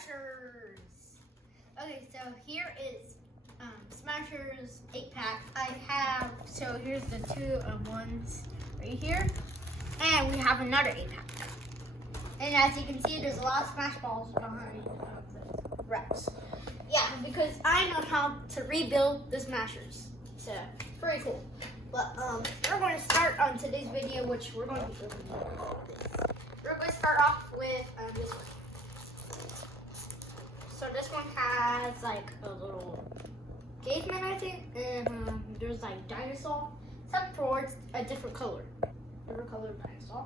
Smashers. Okay, so here is Smashers 8-pack. I have, so here's the two ones right here. And we have another 8-pack. And as you can see, there's a lot of Smash Balls behind the reps. Yeah, because I know how to rebuild the Smashers. So, pretty cool. But we're going to start on today's video, which we're going to be doing this. We're going to start off with this one. So this one has like a little caveman, I think, and there's like dinosaur, except for it's a different color. Different color dinosaur.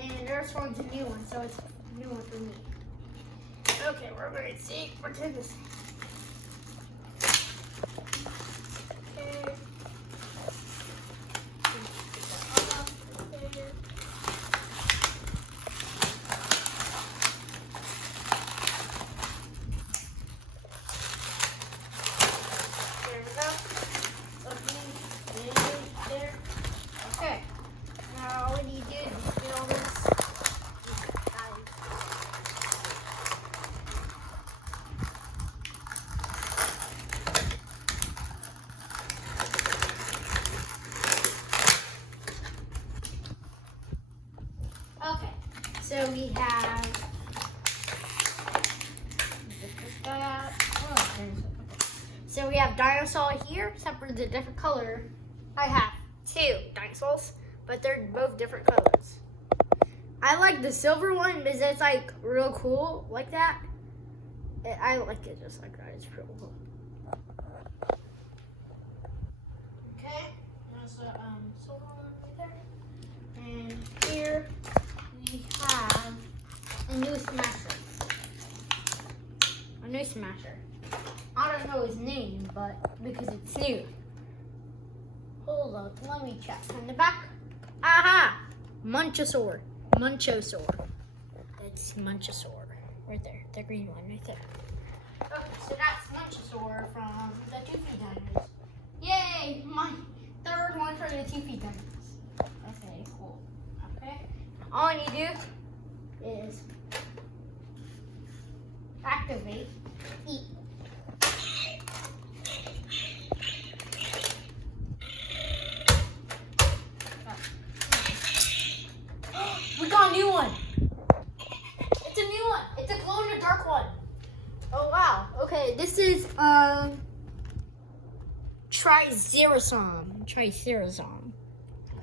And there's one's a new one, so it's a new one for me. Okay, we're going to see what's in this. Okay. So we have So we have dinosaur here, except for the different color. I have two dinosaurs, but they're both different colors. I like the silver one because it's like real cool like that. I like it just like that. It's pretty cool. Okay, there's a silver one right there. And here we have a new Smasher. A new Smasher. I don't know his name, but because it's new. Hold up, let me check. On the back. Aha! Munchosaur. Munchosaur. It's Munchosaur. Right there. The green one right there. Okay, so that's Munchosaur from the Toothy Dinos. Yay! My third one for the Toothy Dinos. Okay, cool. Okay. All I need to do is activate, eat. We got a new one. It's a new one. It's a glow-in-the-dark one. Oh wow. Okay, this is Triceratops. Triceratops.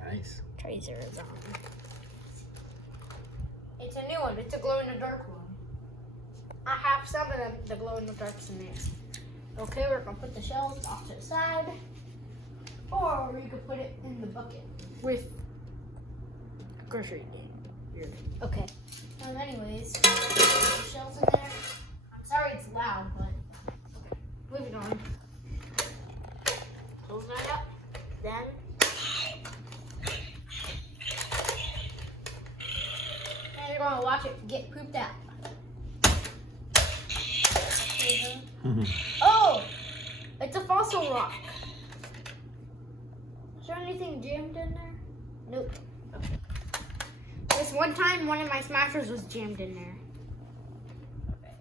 Nice. Triceratops. It's a new one. It's a glow-in-the-dark one. I have some of them, the glow-in-the-darks in there. Okay, we're gonna put the shells off to the side, or we could put it in the bucket with grocery bin. Weird. Okay. Anyways, put the shells in there. I'm sorry it's loud, but okay. Moving on. Close that up. Then. And you're gonna watch it get pooped out. Oh! It's a fossil rock. Is there anything jammed in there? Nope. Okay. This one time, one of my Smashers was jammed in there. Okay.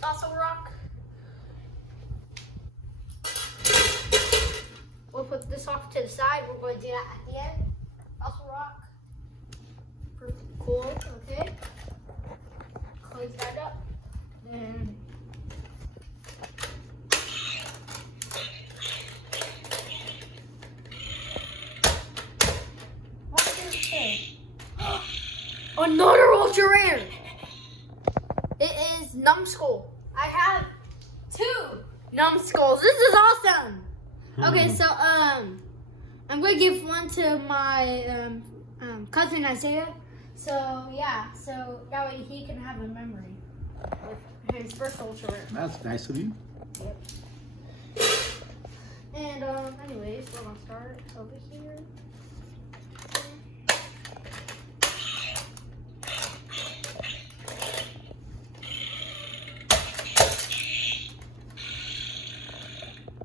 Fossil rock. We'll put this off to the side. We're going to do that at the end. Fossil rock. Cool. Okay. Close that up. And what is this? Another ultra rare. It is Numbskull. I have two Numbskulls. This is awesome. Okay, so I'm gonna give one to my cousin Isaiah. So yeah, so that way he can have a memory of his first ultra rare. That's nice of you. Yep. And anyways, we're gonna start over here.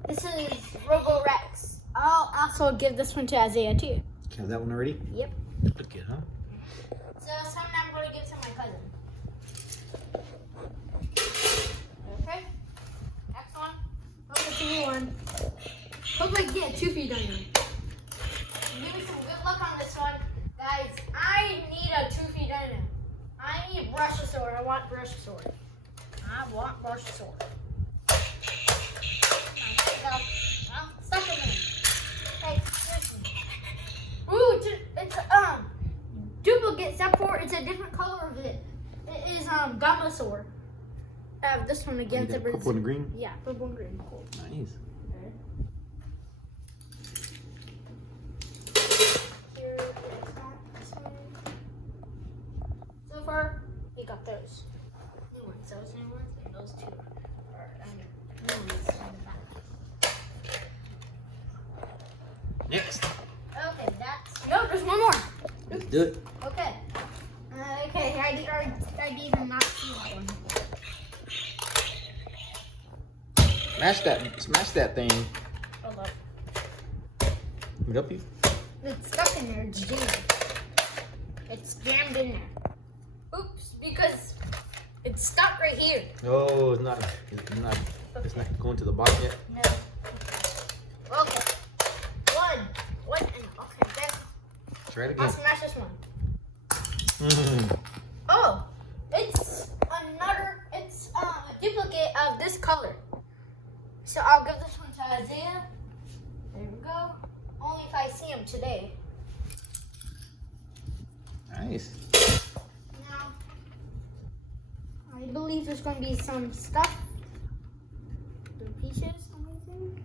This is Roborex. I'll also give this one to Isaiah too. You have that one already? Yep. Look good, huh? So some I'm going to give to my cousin. new one. Hopefully get 2 feet on you. Give me some good luck on this one. Guys, I need a 2 feet dino. I need Brachiosaur. I want Brachiosaur. I want Brachiosaur. Well, stuck in there. Hey, listen. Ooh, it's duplicate except for it's a different color of it. It is Gamasaur. I have this one again. You got purple and green? Yeah, purple and green. Cool. Nice. Here is this one. So far, we got those new ones. Those new ones and those two are new ones in the back. Next. Okay, that's no. There's one more. Let's do it. Okay. Okay, I did not see that one. Smash that thing. Hold up. Can I help you? It's stuck in there. It's jammed. It's jammed in there. Oops, because it's stuck right here. Oh, it's not going to the bottom yet. No. Okay. One. And okay, then Try it I'll again. smash this one. Mm. Oh, it's a duplicate of this color. So I'll give this one to Isaiah. There we go. Only if I see him today. Nice. Now, I believe there's going to be some stuff. The pieces, something.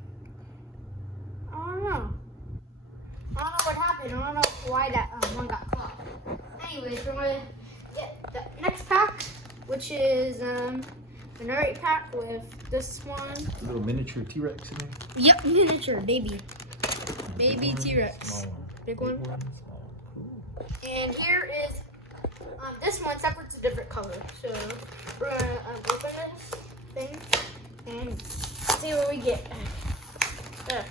I don't know. I don't know what happened. I don't know why that one got caught. Anyways, we're going to get the next pack, which is another 8 pack with this one. A little miniature T-Rex in there. Yep, miniature baby. Baby Big one, T-Rex. small one. Big one. Small. Cool. And here is this one, except for it's a different color. So we're gonna open this thing and see what we get. Okay.